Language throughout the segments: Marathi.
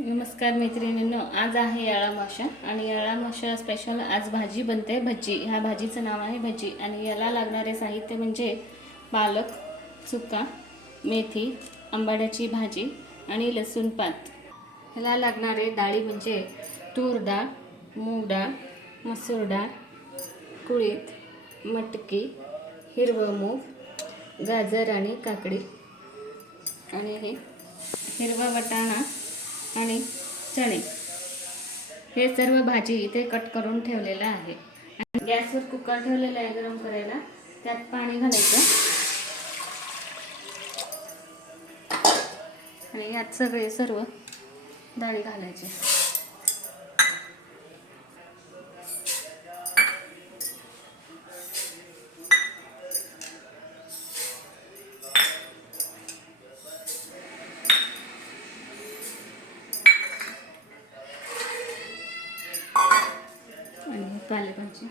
नमस्कार मैत्रिणींनो, आज आहे याळा माशा आणि याळा माशा स्पेशल आज भाजी बनते. भज्जी, ह्या भाजीचं नाव आहे भज्जी आणि याला लागणारे साहित्य म्हणजे पालक, चुका, मेथी, आंबाड्याची भाजी आणि लसूण पात. ह्याला लागणारे डाळी म्हणजे तूर डाळ, मूग डाळ, मसूर डाळ, कुळीथ, मटकी, हिरवं मूग, गाजर आणि काकडी आणि हे हिरवा वाटाणा आणि चणे. हे सर्व भाजी इथे कट करून ठेवलेलं आहे. आणि गॅसवर कुकर ठेवलेला आहे गरम करायला. त्यात पाणी घालायचं आणि यात सर्व डाळी घालायचे. आणि पालेभाजी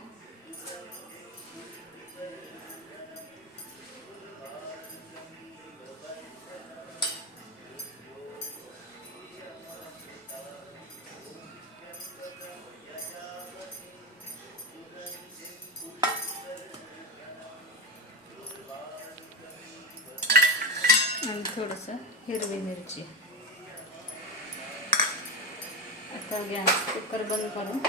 आणि थोडंसं हिरवी मिरची. आता गॅस कुकर बंद करून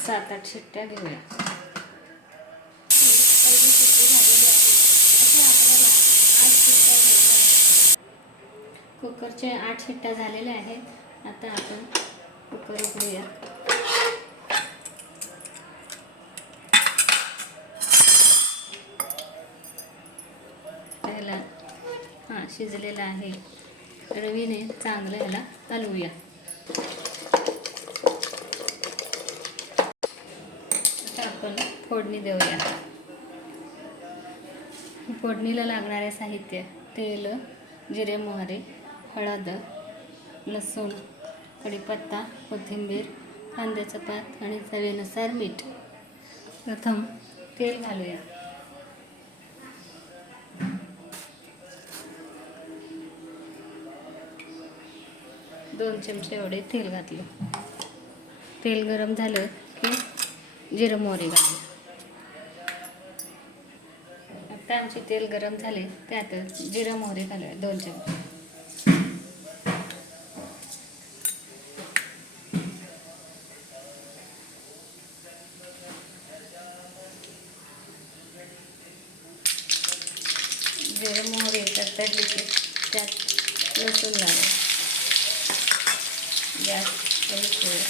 7-8 शिट्ट्या घेऊया. पहिली शिट्टी झालेली आहे. असे आपल्याला 8 शिट्ट्या घ्यायच्या आहेत. कुकरचे 8 शिट्ट्या झालेल्या आहेत. आता आपण कुकर उघडूया. पहिला शिजलेला आहे. रवीने चांगलं ह्याला हलवूया. आता आपण फोडणी देऊया. फोडणीला लागणारे साहित्य: तेल, जिरे, मोहरी, हळद, लसूण, कढीपत्ता, कोथिंबीर, कांद्याचं पात आणि चवीनुसार मीठ. प्रथम तेल घालूया. दोन चमचे एवढे तेल घातले. तेल गरम झालं की जिरे मोहरी घालू. आता आमचे तेल गरम झाले, त्यात जिरे मोहरी घालूया 2 चमचे. जिरे मोहरी तडतडली की त्यात लसूण घालू. गॅस कमी ठेवूया.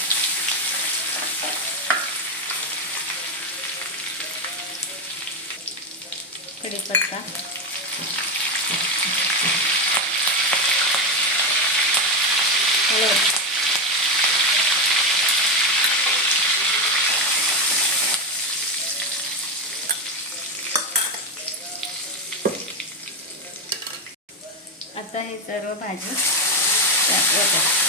कढीपत्ता, हळद, आता हे सर्व भाजी त्यात ओतायची.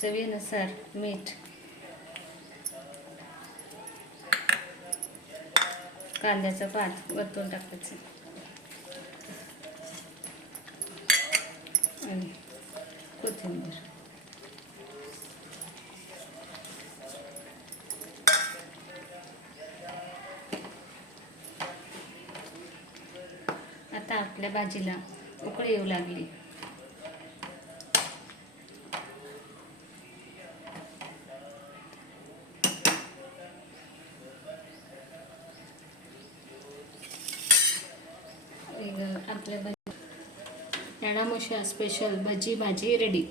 चवीनुसार मीठ, कांद्याचं पात वरतून टाकायचं आणि कोथिंबीर. आता आपल्या भाजीला उकळी येऊ लागली. आपल्या याळा माशा स्पेशल भजी भाजी रेडी.